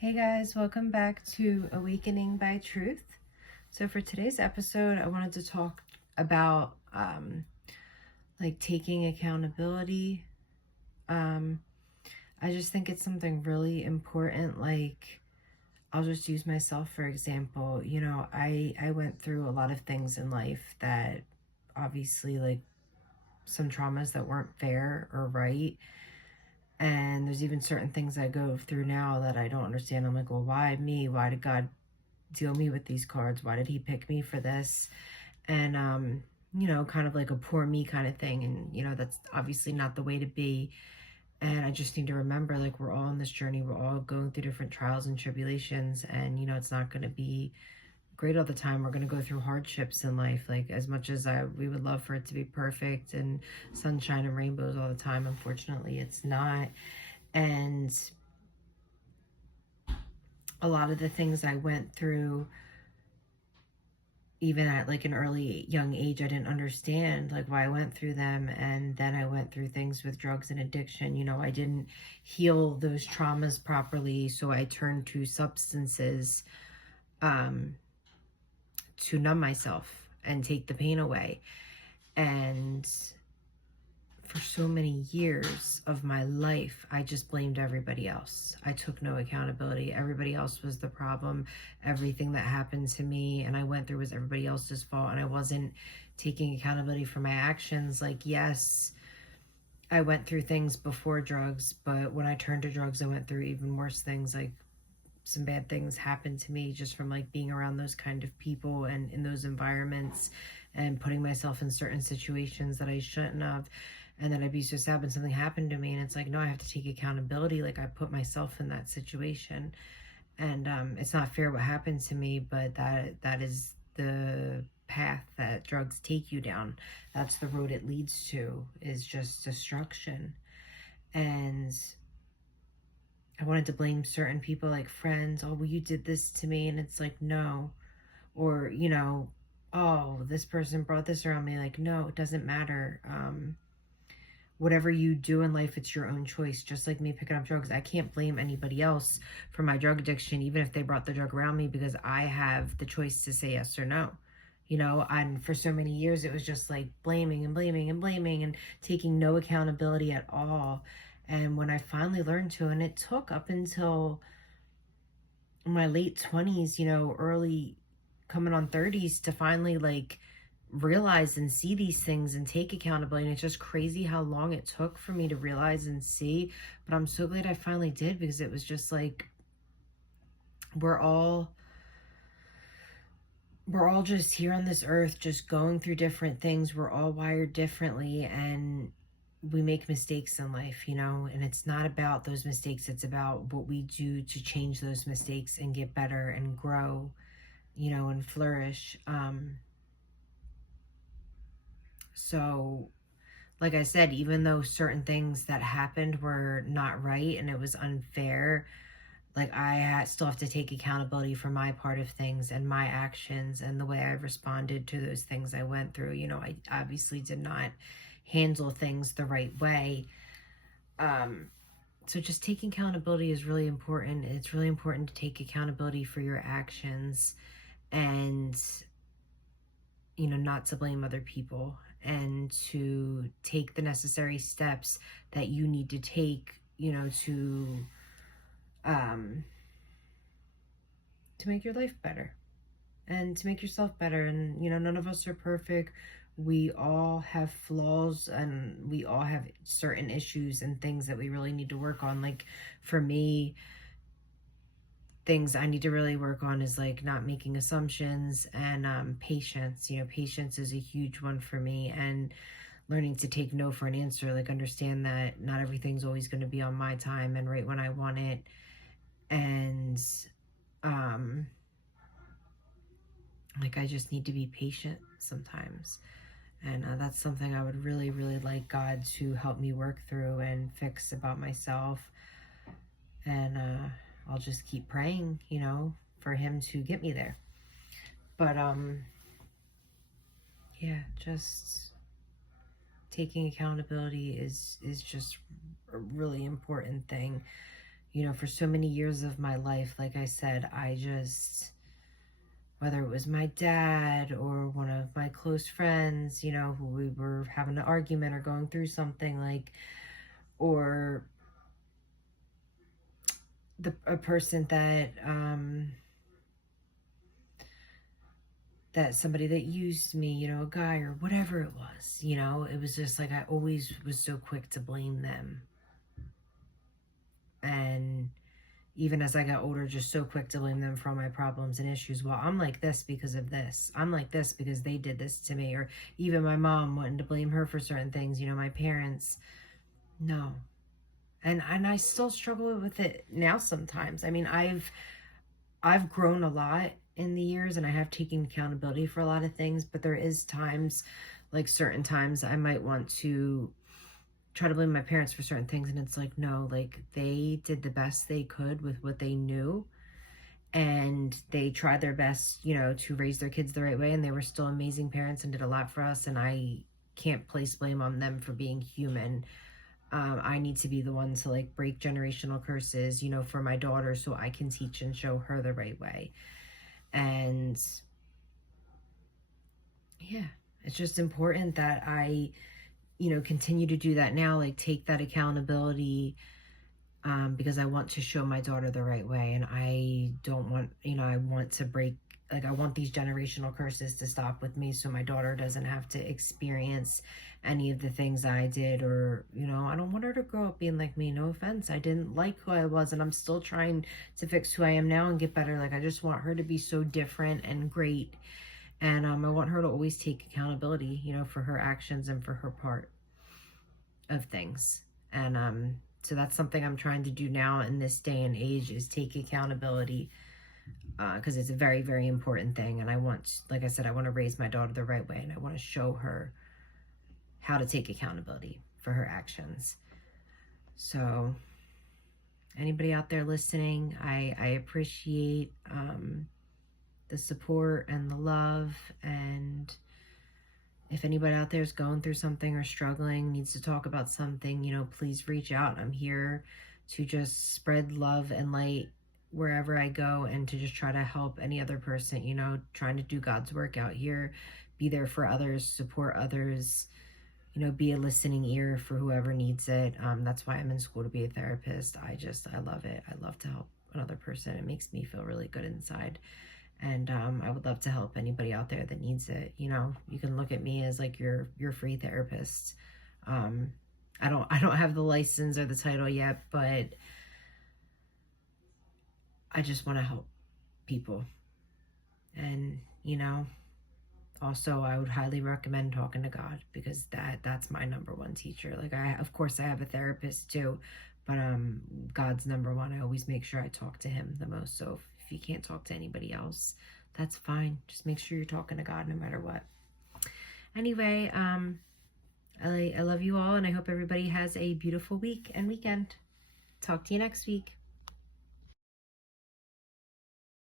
Hey guys, welcome back to Awakening by Truth. So for today's episode, I wanted to talk about like taking accountability. Um, I just think it's something really important. Like, I'll just use myself for example. I went through a lot of things in life that obviously, like, some traumas that weren't fair or right. And there's even certain things I go through now that I don't understand. I'm like, well, why me? Why did God deal me with these cards? Why did he pick me for this? And kind of like a poor me kind of thing. And that's obviously not the way to be. And I just need to remember, like, we're all on this journey. We're all going through different trials and tribulations, and it's not going to be great all the time. We're going to go through hardships in life. Like, as much as we would love for it to be perfect and sunshine and rainbows all the time, unfortunately it's not. And a lot of the things I went through, even at like an early young age, I didn't understand like why I went through them. And then I went through things with drugs and addiction. I didn't heal those traumas properly, so I turned to substances um to numb myself and take the pain away. And for so many years of my life, I just blamed everybody else. I took no accountability. Everybody else was the problem. Everything that happened to me and I went through was everybody else's fault. And I wasn't taking accountability for my actions. Like, yes, I went through things before drugs, but when I turned to drugs, I went through even worse things. Like, some bad things happened to me just from like being around those kind of people and in those environments and putting myself in certain situations that I shouldn't have. And then I'd be so sad when something happened to me, and it's like, no, I have to take accountability. Like, I put myself in that situation, and it's not fair what happened to me, but that is the path that drugs take you down. That's the road it leads to, is just destruction. And I wanted to blame certain people, like friends. Oh, well, you did this to me. And it's like, no. Or, oh, this person brought this around me. Like, no, it doesn't matter. Whatever you do in life, it's your own choice. Just like me picking up drugs, I can't blame anybody else for my drug addiction, even if they brought the drug around me, because I have the choice to say yes or no. And for so many years, it was just like blaming and blaming and blaming and taking no accountability at all. And when I finally learned to, and it took up until my late 20s, early coming on 30s, to finally like realize and see these things and take accountability. And it's just crazy how long it took for me to realize and see. But I'm so glad I finally did, because it was just like, we're all just here on this earth, just going through different things. We're all wired differently, and we make mistakes in life, and it's not about those mistakes. It's about what we do to change those mistakes and get better and grow, and flourish. So, like I said, even though certain things that happened were not right and it was unfair, like, still have to take accountability for my part of things and my actions and the way I responded to those things I went through. I obviously did not handle things the right way. So just taking accountability is really important. It's really important to take accountability for your actions, and not to blame other people, and to take the necessary steps that you need to take, um to make your life better and to make yourself better. And none of us are perfect. We all have flaws, and we all have certain issues and things that we really need to work on. Like, for me, things I need to really work on is like not making assumptions, and patience. Patience is a huge one for me, and learning to take no for an answer. Like, understand that not everything's always going to be on my time and right when I want it. And like, I just need to be patient sometimes. And that's something I would really, really like God to help me work through and fix about myself. And I'll just keep praying, for him to get me there. But yeah, just taking accountability is just a really important thing. You know, for so many years of my life, like I said, I just, whether it was my dad or one of my close friends, you know, who we were having an argument or going through something, like, or a person that that somebody that used me, you know, a guy or whatever it was, you know, it was just like I always was so quick to blame them. And even as I got older, just so quick to blame them for all my problems and issues. Well, I'm like this because of this. I'm like this because they did this to me. Or even my mom wanting to blame her for certain things, you know, my parents. No. And I still struggle with it now sometimes. I mean, I've grown a lot in the years and I have taken accountability for a lot of things, but there is times, like certain times I might want to try to blame my parents for certain things, and it's like, no, like they did the best they could with what they knew, and they tried their best, you know, to raise their kids the right way, and they were still amazing parents and did a lot for us, and I can't place blame on them for being human. I need to be the one to like break generational curses, you know, for my daughter so I can teach and show her the right way. And yeah, it's just important that I, you know, continue to do that now, like take that accountability, because I want to show my daughter the right way. And I don't want, you know, I want to break, like, I want these generational curses to stop with me so my daughter doesn't have to experience any of the things I did. Or, you know, I don't want her to grow up being like me. No offense. I didn't like who I was, and I'm still trying to fix who I am now and get better. Like, I just want her to be so different and great. And I want her to always take accountability, you know, for her actions and for her part of things. And so that's something I'm trying to do now in this day and age, is take accountability, because it's a very, very important thing. And I want, like I said, I want to raise my daughter the right way, and I want to show her how to take accountability for her actions. So anybody out there listening, I appreciate the support and the love. And if anybody out there is going through something or struggling, needs to talk about something, you know, please reach out. I'm here to just spread love and light wherever I go, and to just try to help any other person, you know, trying to do God's work out here, be there for others, support others, you know, be a listening ear for whoever needs it. That's why I'm in school, to be a therapist. I love it. I love to help another person. It makes me feel really good inside. And I would love to help anybody out there that needs it. You know, you can look at me as like your free therapist. I don't have the license or the title yet, but I just want to help people. And, you know, also I would highly recommend talking to God, because that's my number one teacher. Like, of course I have a therapist too, but God's number one. I always make sure I talk to him the most. So if you can't talk to anybody else, that's fine. Just make sure you're talking to God no matter what. Anyway, I love you all, and I hope everybody has a beautiful week and weekend. Talk to you next week.